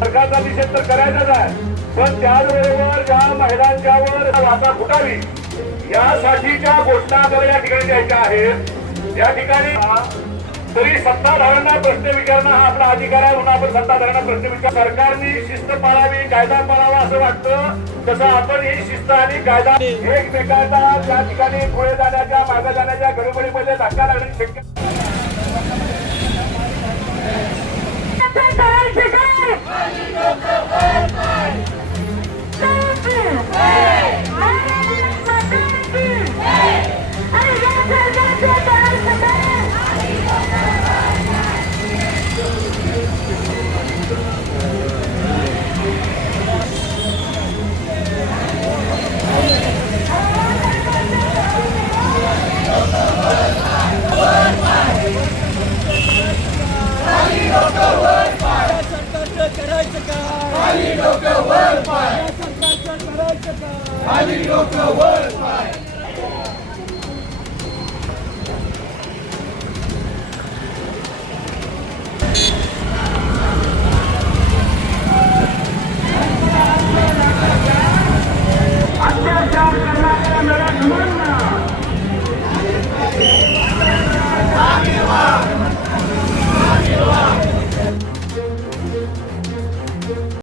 सरकारचा निषेध तर करायचाच आहे. पण त्याचबरोबर ज्या महिलांच्यावर वाचा फुटावी यासाठीच्या घोषणा आपल्याला या ठिकाणी द्यायच्या आहेत. या ठिकाणी तरी सत्ताधाऱ्यांना प्रश्न विचारणं हा आपला अधिकार आहे म्हणून आपण सत्ताधाऱ्यांना प्रश्न विचार सरकारने शिस्त पाळावी कायदा पाळावा असं वाटतं. तसं आपण ही शिस्त आणि कायदा एकमेकांना त्या ठिकाणी पुढे जाण्याच्या मागे जाण्याच्या गडबडीमध्ये धक्का लागण्याची शक्यता fight. How you gonna work fight?